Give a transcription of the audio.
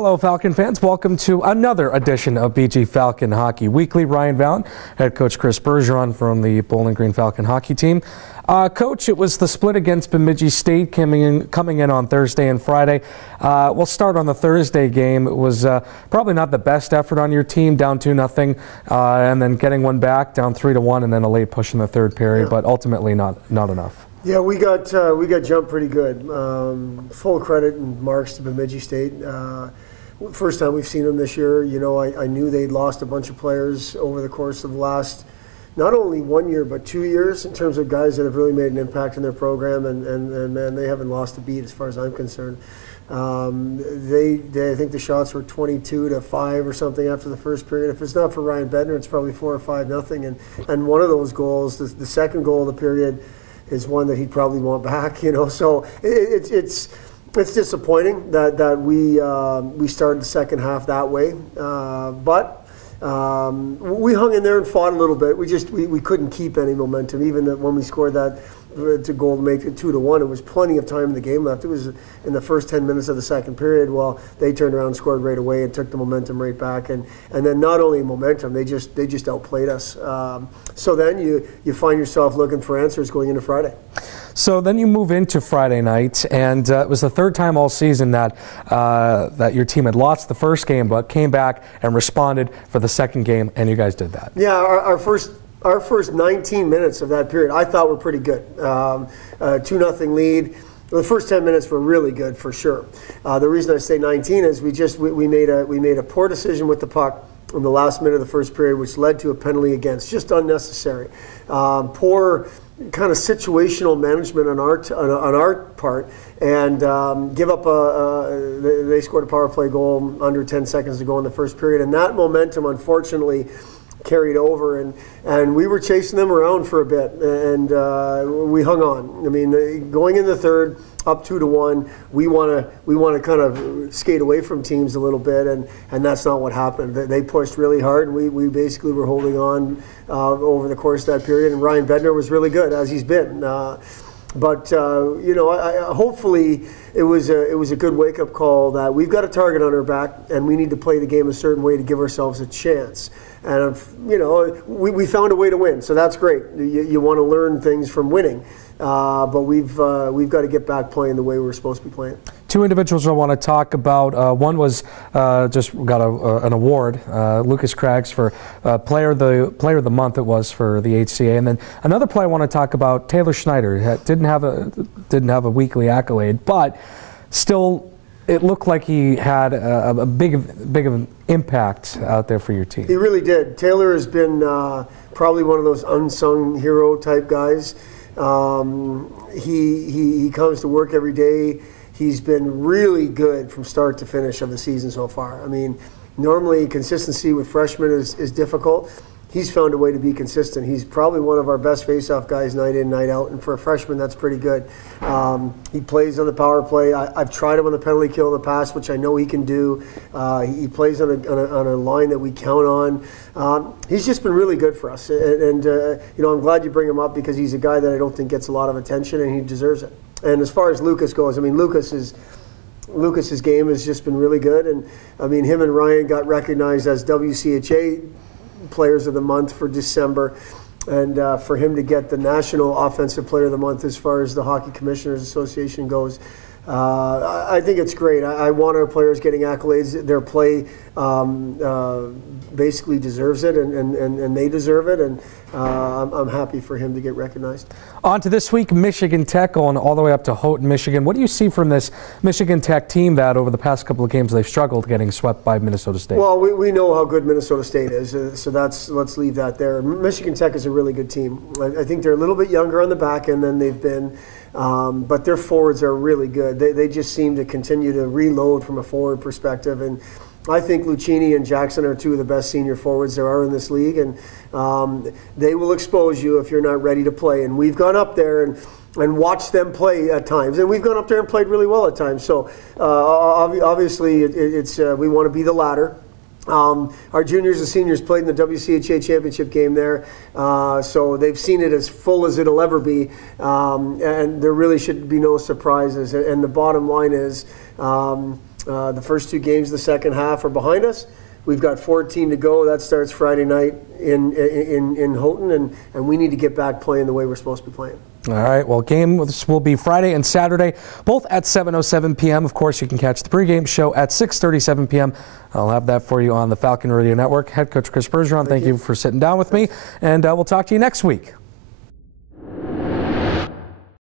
Well, hello, Falcon fans. Welcome to another edition of BG Falcon Hockey Weekly. Ryan Vallon, head coach Chris Bergeron from the Bowling Green Falcon hockey team. Coach, it was the split against Bemidji State coming in on Thursday and Friday. We'll start on the Thursday game. It was probably not the best effort on your team, down 2-0, and then getting one back, down 3-1, and then a late push in the third period, but ultimately not enough. Yeah, we got jumped pretty good. Full credit and marks to Bemidji State. First time we've seen them this year. You know, I knew they'd lost a bunch of players over the course of the last, not only 1 year, but 2 years in terms of guys that have really made an impact in their program, and man, they haven't lost a beat as far as I'm concerned. I think the shots were 22-5 or something after the first period. If it's not for Ryan Bednar, it's probably 4 or 5-0. And one of those goals, the second goal of the period, is one that he'd probably want back. You know, so it's disappointing that we started the second half that way, but we hung in there and fought a little bit. We couldn't keep any momentum, even when we scored that goal to make it 2-1. It was plenty of time in the game left. It was in the first 10 minutes of the second period. Well, they turned around and scored right away and took the momentum right back. And then not only momentum, they just outplayed us. So then you find yourself looking for answers going into Friday. So then you move into Friday night, and it was the third time all season that your team had lost the first game, but came back and responded for the second game, and you guys did that. Yeah, our first 19 minutes of that period I thought were pretty good. 2-0 lead. The first 10 minutes were really good for sure. The reason I say 19 is we made a poor decision with the puck in the last minute of the first period, which led to a penalty against, just unnecessary. Poor kind of situational management on our part, and give up they scored a power play goal under 10 seconds to go in the first period, and that momentum unfortunately carried over, and we were chasing them around for a bit, and we hung on. I mean, going in the third, up 2-1, we want to kind of skate away from teams a little bit, and that's not what happened. They pushed really hard, and we basically were holding on over the course of that period. And Ryan Bednar was really good, as he's been. But you know, hopefully it was a good wake-up call that we've got a target on our back, and we need to play the game a certain way to give ourselves a chance. And you know, we found a way to win, so that's great. You want to learn things from winning, but we've got to get back playing the way we're supposed to be playing. Two individuals I want to talk about. One was just got an award, Lucas Craggs, for player of the month. It was for the HCA, and then another player I want to talk about, Taylor Schneider. Didn't have a weekly accolade, but still, it looked like he had a big of an impact out there for your team. He really did. Taylor has been probably one of those unsung hero type guys. He comes to work every day. He's been really good from start to finish of the season so far. I mean, normally consistency with freshmen is difficult. He's found a way to be consistent. He's probably one of our best face-off guys night in, night out, and for a freshman, that's pretty good. He plays on the power play. I've tried him on the penalty kill in the past, which I know he can do. He plays on a line that we count on. He's just been really good for us, and you know, I'm glad you bring him up because he's a guy that I don't think gets a lot of attention, and he deserves it. And as far as Lucas goes, I mean, Lucas's game has just been really good, and I mean, him and Ryan got recognized as WCHA Players of the Month for December, and for him to get the National Offensive Player of the Month as far as the Hockey Commissioners Association goes, I think it's great. I want our players getting accolades. Their play basically deserves it, and they deserve it, and I'm happy for him to get recognized. On to this week, Michigan Tech going all the way up to Houghton, Michigan. What do you see from this Michigan Tech team that over the past couple of games they've struggled getting swept by Minnesota State? Well, we know how good Minnesota State is, so let's leave that there. Michigan Tech is a really good team. I think they're a little bit younger on the back end than they've been, but their forwards are really good. They just seem to continue to reload from a forward perspective, and I think Lucchini and Jackson are two of the best senior forwards there are in this league, and they will expose you if you're not ready to play. And we've gone up there and watched them play at times, and we've gone up there and played really well at times. So obviously, we want to be the latter. Our juniors and seniors played in the WCHA championship game there, so they've seen it as full as it'll ever be, and there really should be no surprises. And the bottom line is The first 2 games of the second half are behind us. We've got 14 to go. That starts Friday night in Houghton, and we need to get back playing the way we're supposed to be playing. All right, well, games will be Friday and Saturday, both at 7:07 p.m. Of course, you can catch the pregame show at 6:37 p.m. I'll have that for you on the Falcon Radio Network. Head coach Chris Bergeron, thank you for sitting down with me, and we'll talk to you next week.